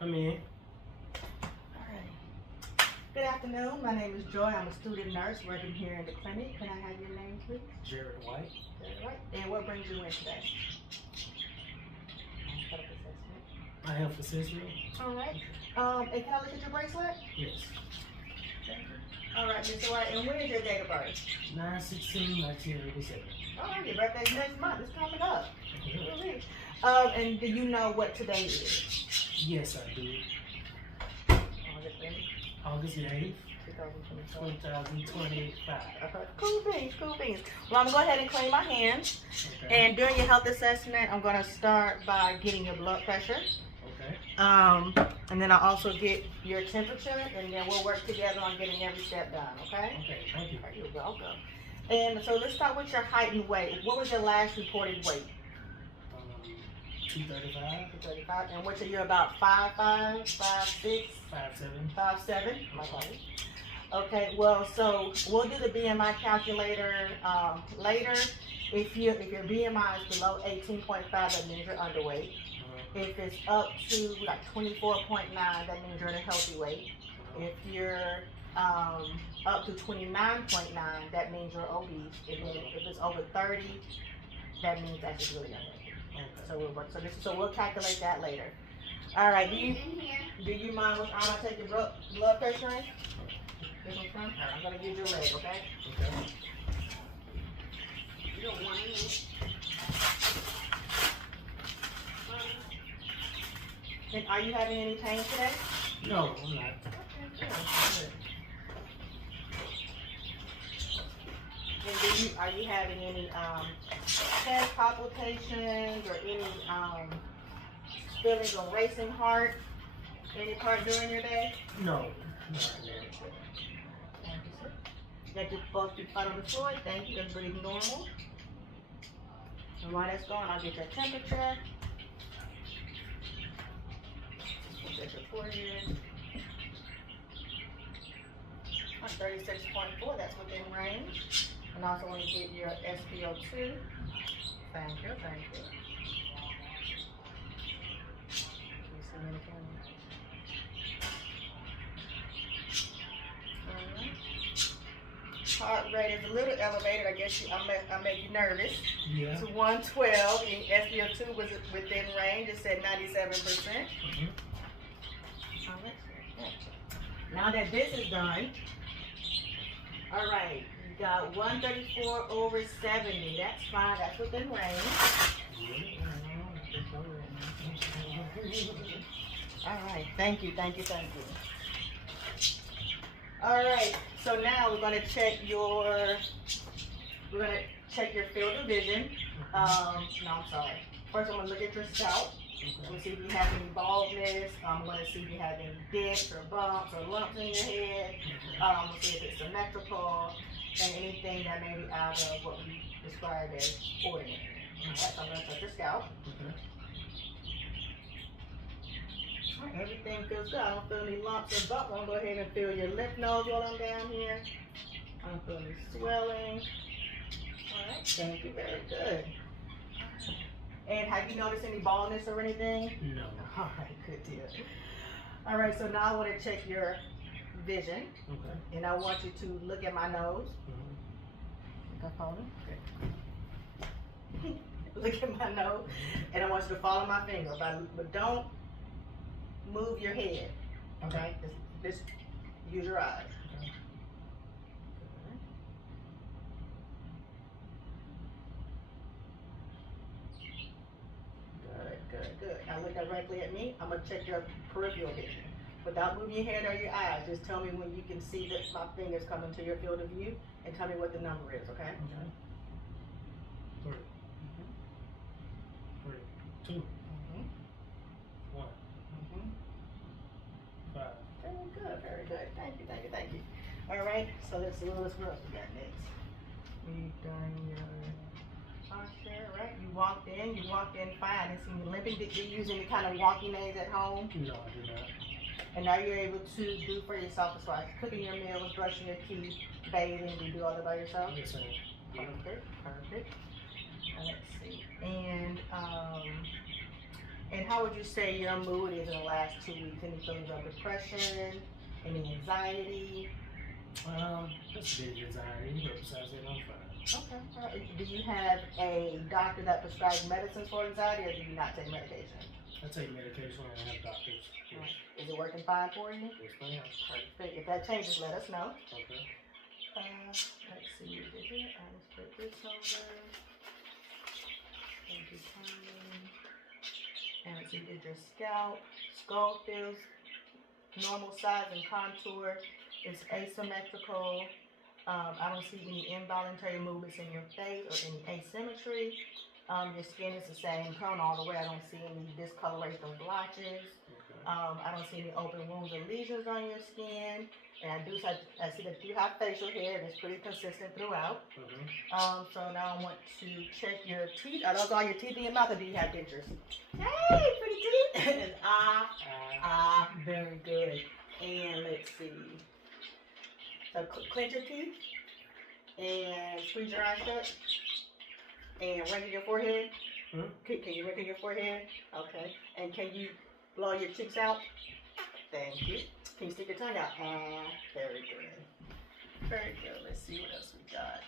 Come in. Alright. Good afternoon. My name is Joy. I'm a student nurse working here in the clinic. Can I have your name, please? Jared White. Jared White. And what brings you in today? My health assessment. Alright. And can I look at your bracelet? Yes. Thank you. Alright, Mr. White. And when is your date of birth? 9/16/1987. Alright, your birthday's next month. It's coming up. Okay. And do you know what today is? Yes, I do. August the 8th, 2025. Cool beans, cool beans. Well, I'm gonna go ahead and clean my hands. Okay. And during your health assessment, I'm gonna start by getting your blood pressure. Okay. And then I'll also get your temperature, and then we'll work together on getting every step done, okay? Okay, thank you. All right, you're welcome. And so let's start with your height and weight. What was your last reported weight? 235. 235. And which are you about 5'5", 5'6"? 5'7". 5'7". My body. Okay, well, so we'll do the BMI calculator later. If your BMI is below 18.5, that means you're underweight. If it's up to like 24.9, that means you're in a healthy weight. If you're up to 29.9, that means you're obese. And then if it's over 30, that means that's just really underweight. Okay. So we'll work. So we'll calculate that later. All right. Do you mind if I take your blood pressure in? This one's fine. All right. I'm gonna use your leg. Okay. Okay. You don't want it. And are you having any pain today? No, I'm not. Okay, good. And are you having any chest palpitations or any feelings of racing heart any part during your day? No. Thank you, sir. Let your both feet flat on the floor. Thank you. Just breathe normal. And while that's going, I'll get your temperature. Get your forehead. 36.4. That's within range. And also want to get your SpO2. Thank you, thank you. Heart rate is a little elevated. I guess I make you nervous. Yeah. It's 112. And SpO2 was within range. It said 97%. Now that this is done, all right. Got 134 over 70. That's fine. That's within range. All right. Thank you. Thank you. Thank you. All right. So now we're gonna check your field of vision. No, I'm sorry. First, I'm gonna look at your scalp. I'm gonna see if you have any baldness. I'm gonna see if you have any dents or bumps or lumps in your head. I'm gonna see if it's symmetrical. And anything that may be out of what we describe as ordinary. Alright, so I'm going to touch your scalp. Alright, everything feels good. I don't feel any lumps or bumps. I'm going to go ahead and feel your lymph nodes while I'm down here. I don't feel any swelling. Alright, thank you. Very good. And have you noticed any baldness or anything? No. Alright, good deal. Alright, so now I want to check your vision. Okay. And I want you to look at my nose. Okay. Look at my nose. And I want you to follow my finger. But don't move your head. Okay? Just use your eyes. Good. Now look directly at me. I'm going to check your peripheral vision. Without moving your head or your eyes, just tell me when you can see that my fingers coming to your field of view, and tell me what the number is, okay? Okay. 3, 2, 1, 5. Very good. Thank you. All right, so let's see what else we got next. We've done your posture, right? You walked in fine. It's in limping. Did you use any kind of walking aids at home? No, I did not. And are you able to do for yourself as far as cooking your meals, brushing your teeth, bathing? Do you do all that by yourself? Yes, sir. Perfect. Let's see. And how would you say your mood is in the last 2 weeks? Any feelings of depression? Any anxiety? That's a bit of anxiety, but besides that, I'm fine. Okay. All right. Do you have a doctor that prescribes medicines for anxiety, or do you not take medication? I take medication and I have doctors. Yes. Is it working fine for you? Yes, ma'am. Perfect. If that changes, let us know. Okay. Let's see. We did here. Let's put this over. And determine. And let's see. Did your skull feels normal size and contour? It's asymmetrical. I don't see any involuntary movements in your face or any asymmetry. Your skin is the same tone all the way. I don't see any discoloration or blotches. Okay. I don't see any open wounds or lesions on your skin. And I see that you have facial hair and it's pretty consistent throughout. Mm-hmm. So now I want to check your teeth. Are those all your teeth in your mouth, or do you have dentures? Hey, pretty teeth. And very good. And let's see. So clench your teeth and squeeze your eyes shut and wrinkle your forehead. Hmm? Can you wrinkle your forehead? Okay. And can you blow your cheeks out? Thank you. Can you stick your tongue out? Very good. Very good. Let's see what else we got.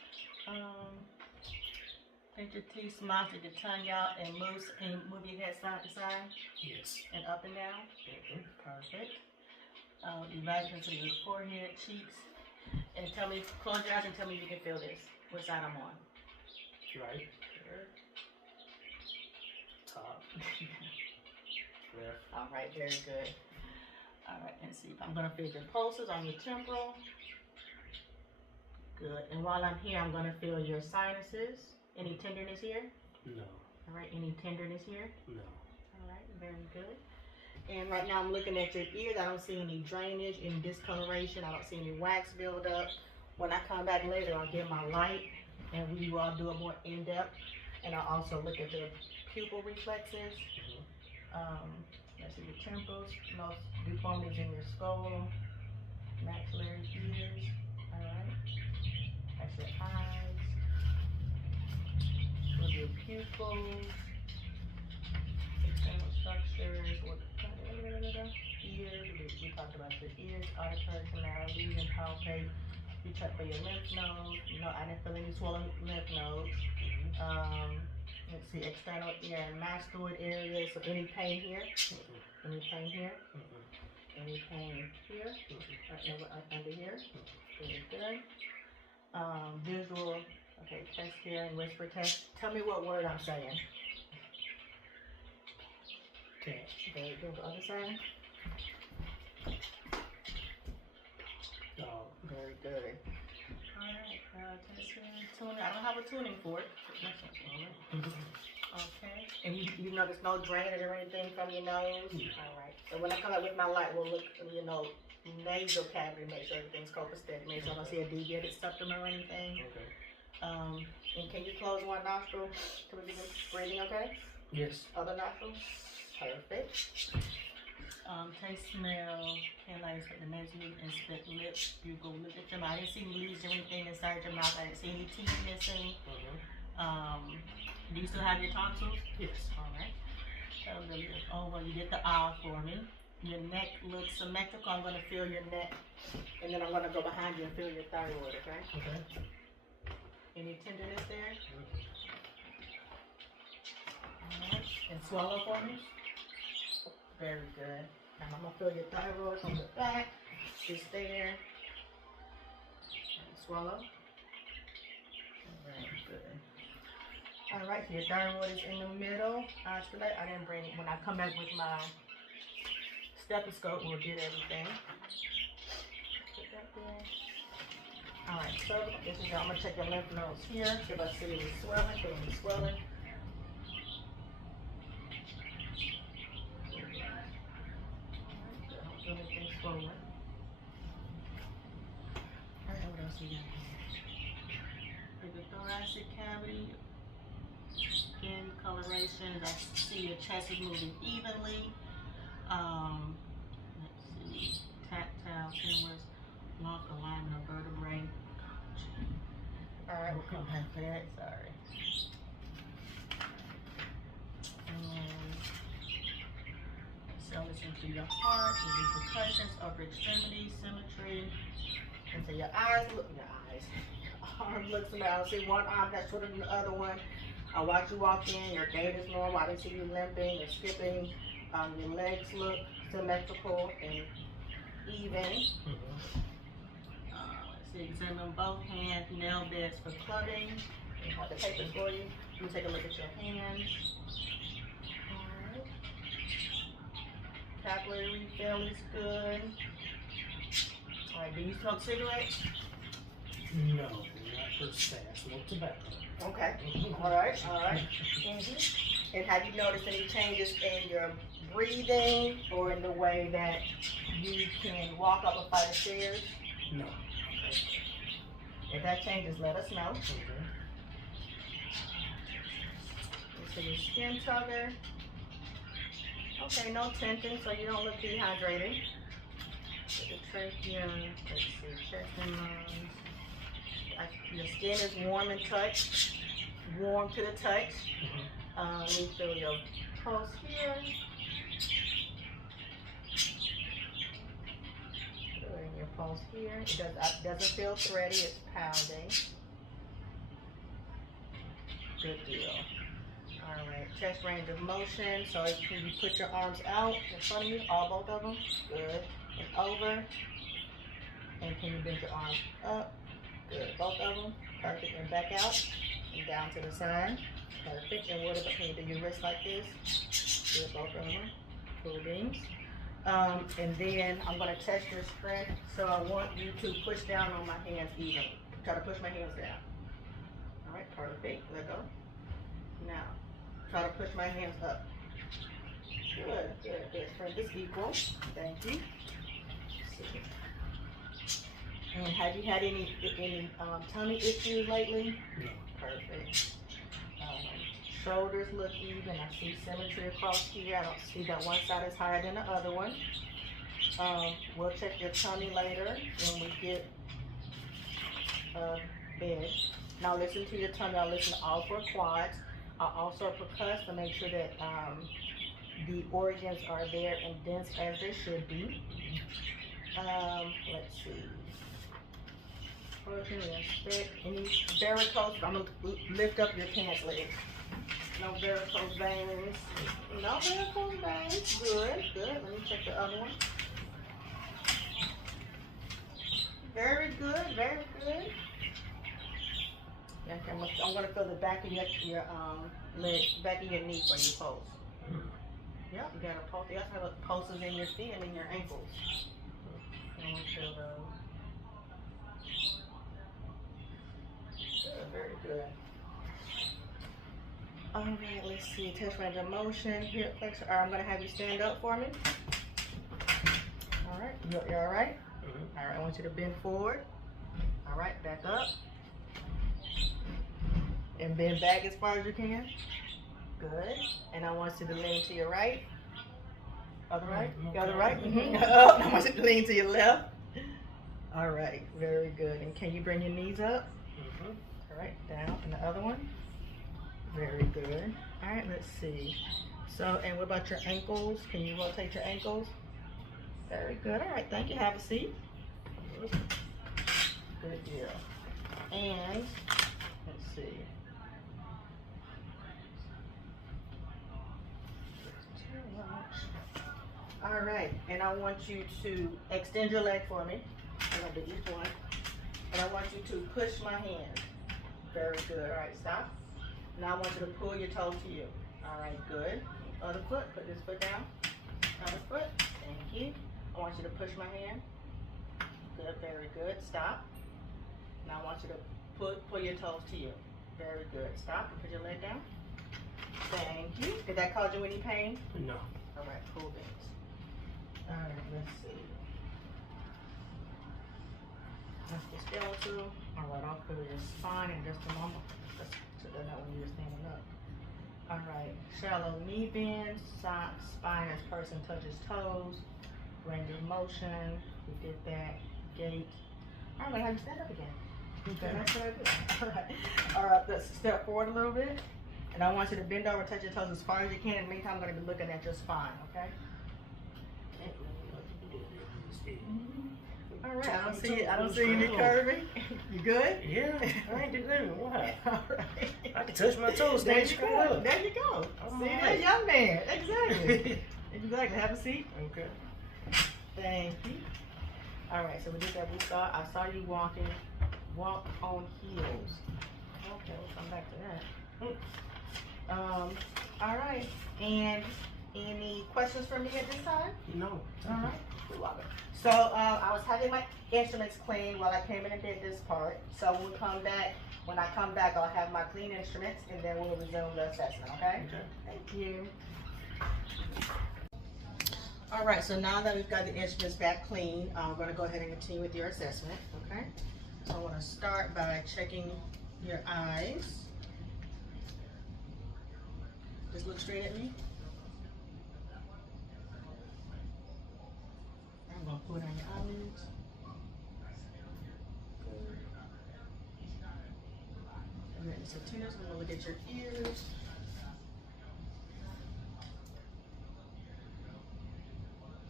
Clench your teeth, smile, stick your tongue out, and move your head side to side Yes. and up and down. Mm-hmm. Perfect. Evaluate into your forehead, cheeks, and tell me, close your eyes and tell me if you can feel this. What side I'm on? Right. Top. Left. All right, very good. All right, and see if I'm gonna feel your pulses on your temporal. Good. And while I'm here, I'm gonna feel your sinuses. Any tenderness here? No. All right. Any tenderness here? No. All right, very good. And right now I'm looking at your ears. I don't see any drainage, any discoloration. I don't see any wax buildup. When I come back later, I'll get my light and we will do a more in-depth. And I'll also look at the pupil reflexes. Let's see the temples, no deformities in your skull, maxillary ears. All right. That's your eyes. With your pupils. External structures, ears, we talked about your ears, auditory canal, lesion, palpate. You check for your lymph nodes. No, I didn't feel any swollen lymph nodes. Let's see, external ear and mastoid areas. So any pain here? Any pain here? Any pain here? Under here? Very good. Visual, okay, test here and whisper test. Tell me what word I'm saying. Cat. Very good. The other side. Dog. Very good. Alright, tuning. I don't have a tuning fork. Okay. And you notice no drainage or anything from your nose? Alright. So when I come out with my light, we'll look, nasal cavity, make sure everything's copacetic. Make sure I don't see a deviated septum or anything. Okay. And can you close one nostril? Can we begin breathing okay? Yes. Other nostril? Perfect. Taste, smell, canine, inspect the nasal, inspect lips, you go look at them. I didn't see any leaves or anything inside your mouth. I didn't see any teeth missing. Do you still have your tonsils? Yes. Alright. Oh, well, you did the eye for me. Your neck looks symmetrical. I'm going to feel your neck. And then I'm going to go behind you and feel your thyroid, okay? Okay. Any tenderness there? Alright. And swallow for me. Very good. And I'm going to feel your thyroid from the back. Just there. And swallow. Very good. Alright, your thyroid is in the middle. Isolate. I didn't bring, when I come back with my stethoscope, we'll get everything. Put that there. Alright, so this is, I'm going to check your lymph nodes here. See if I see any swelling. Feel any swelling. Anything swollen. Alright, what else we got here? For the thoracic cavity, skin coloration, I see your chest is moving evenly. Let's see, tactile, tremors, long alignment of vertebrae. Alright, we'll come back to that, sorry. And listen to your heart, you do percussions, upper extremities, symmetry. And so your arm looks around. See one arm that's shorter than the other one. I watch you walk in, your gait is normal. I didn't see you limping or skipping. Your legs look symmetrical and even. Let's see, examine both hands, nail beds for clubbing. I have the papers for you. You take a look at your hands. Alright. Capillary refill is good. Alright, do you smoke cigarettes? No, not per se. I smoke tobacco. Okay. Alright, alright. And have you noticed any changes in your breathing or in the way that you can walk up a flight of stairs? No. If that changes, let us know. Okay. So your skin tugger. Okay, no tension, so you don't look dehydrated. So the trachea, let's see, chest and lungs. Your skin is warm and touch, warm to the touch. Let me feel your pulse here. Feeling your pulse here. It doesn't feel thready, it's pounding. Good deal. All right, chest range of motion. So can you put your arms out in front of you, both of them? Good. And over. And can you bend your arms up? Good. Both of them. Perfect. And back out. And down to the side. Perfect. And what about, can you do your wrist like this? Good. Both of them. Cool beans. And then I'm going to test your strength. So I want you to push down on my hands even. Try to push my hands down. All right. Perfect. Let go. Now, try to push my hands up. Good, good, good. Strength is equal. Thank you. And have you had any tummy issues lately? No. Perfect. Shoulders look even. I see symmetry across here. I don't see that one side is higher than the other one. We'll check your tummy later when we get bed. Now listen to your tummy. I'll listen to all 4 quads. I'll also percuss to make sure that the organs are there and dense as they should be. Let's see. Any varicose? I'm gonna lift up your pants leg. No varicose veins. No varicose veins. Good, good. Let me check the other one. Very good, very good. Okay, I'm gonna feel the back of your leg, back of your knee for your pulse. Yep, you got a pulse. You also have pulses in your feet and in your ankles. And we feel those. Good, very good. All right, let's see. Test range of motion. Here, flexor. I'm gonna have you stand up for me. All right, you all right? All right, I want you to bend forward. All right, back up. And bend back as far as you can. Good. And I want you to lean to your right. Other right. The other right. Up. I want you to lean to your left. All right. Very good. And can you bring your knees up? All right. Down. And the other one. Very good. All right. Let's see. So, and what about your ankles? Can you rotate your ankles? Very good. All right. Thank you. Have a seat. Good deal. And let's see. All right, and I want you to extend your leg for me. I'm gonna do each one. And I want you to push my hand. Very good. All right, stop. Now I want you to pull your toe to you. All right, good. Other foot, put this foot down. Other foot, thank you. I want you to push my hand. Good, very good. Stop. Now I want you to pull your toes to you. Very good. Stop and put your leg down. Thank you. Did that cause you any pain? No. All right, cool beans. All right, let's see. That's the skeletal. All right, I'll feel your spine in just a moment. That's so that when you're standing up. All right, shallow knee bend, spine as person touches toes, range of motion. We did that. Gait. All right, have you stand up again? Okay, that's what I do. All right. All right, let's step forward a little bit. And I want you to bend over, touch your toes as far as you can. In the meantime, I'm going to be looking at your spine, okay? Yeah. All right, I don't see any curving. You good? Yeah, I ain't do good. Why? All right. I can touch my toes. There Stay you straight go. up. There you go. I'm See all that right. young man? Exactly. Exactly. Have a seat. Okay. Thank you. All right. So we did that. I saw you walk on heels. Okay, we'll come back to that. All right. And any questions for me at this time? No. All right. You're welcome. So I was having my instruments cleaned while I came in and did this part. So when I come back, I'll have my clean instruments, and then we'll resume the assessment. Okay? Okay. Thank you. All right. So now that we've got the instruments back clean, we're going to go ahead and continue with your assessment. Okay? So I want to start by checking your eyes. Just look straight at me. I'm going to put on your eyelids. Good. And then so tennis, I'm going to look at your ears.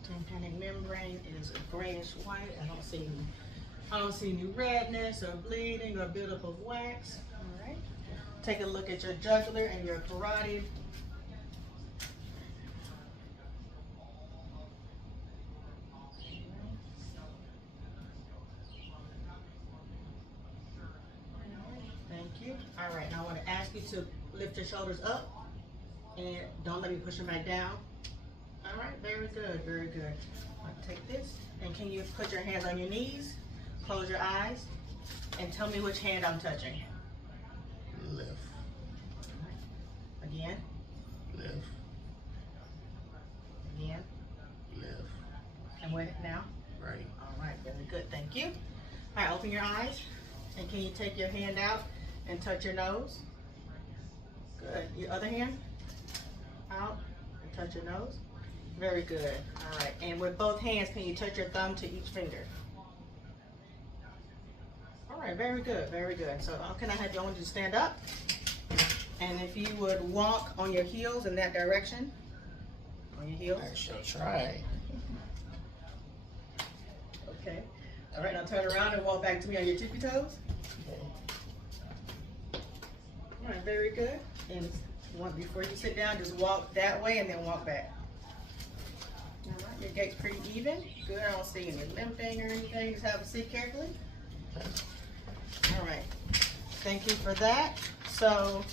Tympanic membrane is a grayish white. I don't see any redness or bleeding or buildup of wax. All right. Take a look at your jugular and your carotid. Thank you. All right, now I want to ask you to lift your shoulders up and don't let me push them back down. All right, very good, very good. I'll take this, and can you put your hands on your knees, close your eyes, and tell me which hand I'm touching. Left. Again, Left. again, Left. and what now? Right. All right, very good, thank you. All right, open your eyes, and can you take your hand out and touch your nose? Good. Your other hand out and touch your nose. Very good. All right. And with both hands, can you touch your thumb to each finger? All right. Very good. Very good. So how can I have you? I want you to stand up. And if you would walk on your heels in that direction. On your heels. I shall try. Okay. All right. Now turn around and walk back to me on your tippy toes. All right. Very good. And before you sit down, just walk that way and then walk back. All right, your gait's pretty even. Good, I don't see any limping or anything. Just have a seat carefully. All right, thank you for that. So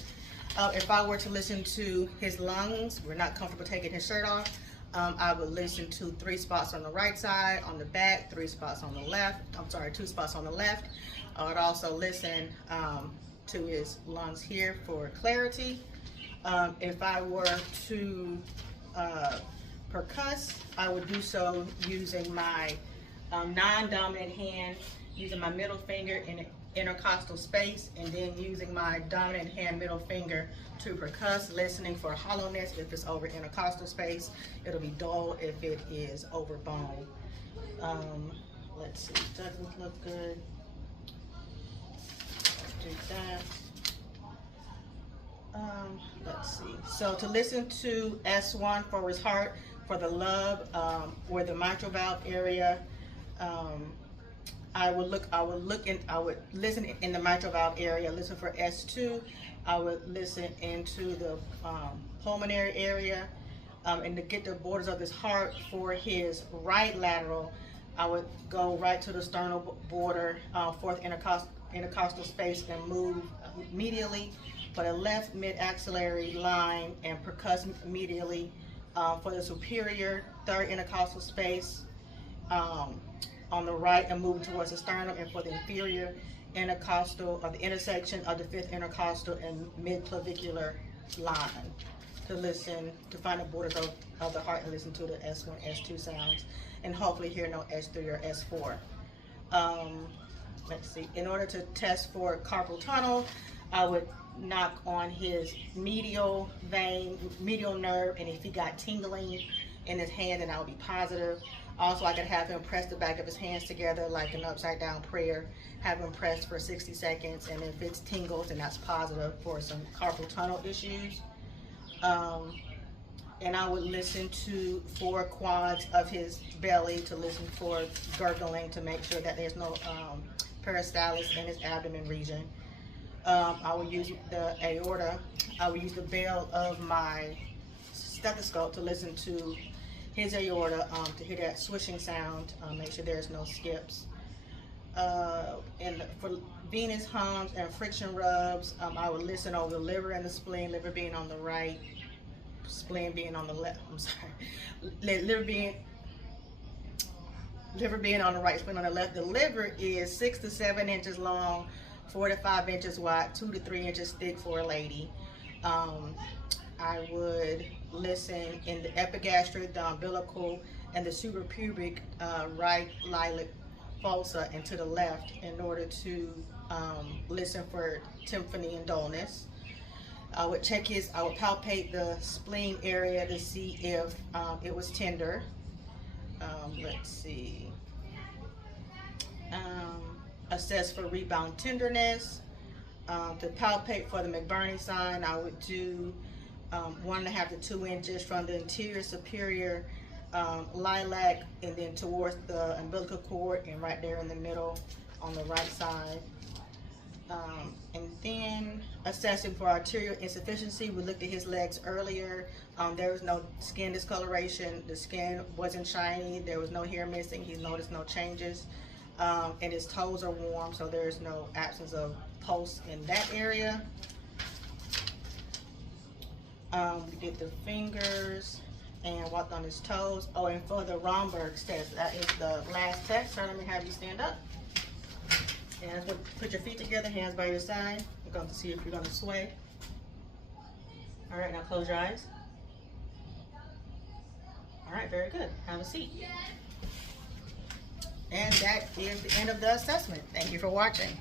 if I were to listen to his lungs, we're not comfortable taking his shirt off. I would listen to 3 spots on the right side, on the back, 3 spots on the left. I'm sorry, 2 spots on the left. I would also listen to his lungs here for clarity. If I were to percuss, I would do so using my non-dominant hand, using my middle finger in the intercostal space, and then using my dominant hand, middle finger, to percuss, listening for hollowness if it's over intercostal space. It'll be dull if it is over bone. Let's see, doesn't look good. Do that. Let's see. So to listen to S1 for his heart, for the lub, or the mitral valve area, I would listen in the mitral valve area. Listen for S2. I would listen into the pulmonary area, and to get the borders of his heart for his right lateral, I would go right to the sternal border, fourth intercostal space, and move medially for the left mid-axillary line, and percuss medially for the superior third intercostal space on the right, and moving towards the sternum, and for the inferior intercostal, or the intersection of the fifth intercostal and mid-clavicular line, to listen, to find the borders of the heart and listen to the S1, S2 sounds, and hopefully hear no S3 or S4. Let's see, in order to test for carpal tunnel, I would knock on his medial vein, medial nerve, and if he got tingling in his hand, then I would be positive. Also, I could have him press the back of his hands together like an upside down prayer, have him press for 60 seconds, and if it's tingles, then that's positive for some carpal tunnel issues. and I would listen for quads of his belly, to listen for gurgling, to make sure that there's no peristalsis in his abdomen region. I would use the aorta. I would use the bell of my stethoscope to listen to his aorta, to hear that swishing sound, make sure there's no skips. And for venous hums and friction rubs, I would listen over the liver and the spleen, liver being on the right, spleen being on the left. I'm sorry, liver being on the right, spleen on the left. The liver is 6 to 7 inches long, 4 to 5 inches wide, 2 to 3 inches thick for a lady. I would listen in the epigastric, the umbilical, and the suprapubic right lilac fossa and to the left, in order to listen for tympani and dullness. I would palpate the spleen area to see if it was tender. Let's see. Assess for rebound tenderness. To palpate for the McBurney sign, I would do 1.5 to 2 inches from the anterior superior lilac, and then towards the umbilical cord, and right there in the middle on the right side. And then assessing for arterial insufficiency, we looked at his legs earlier. There was no skin discoloration. The skin wasn't shiny. There was no hair missing. He noticed no changes. And his toes are warm, so there's no absence of pulse in that area. We did the fingers and walked on his toes. Oh, and for the Romberg's test, that is the last test. So let me have you stand up. And put your feet together, hands by your side. We're going to see if you're going to sway. All right, now close your eyes. All right, very good. Have a seat. And that is the end of the assessment. Thank you for watching.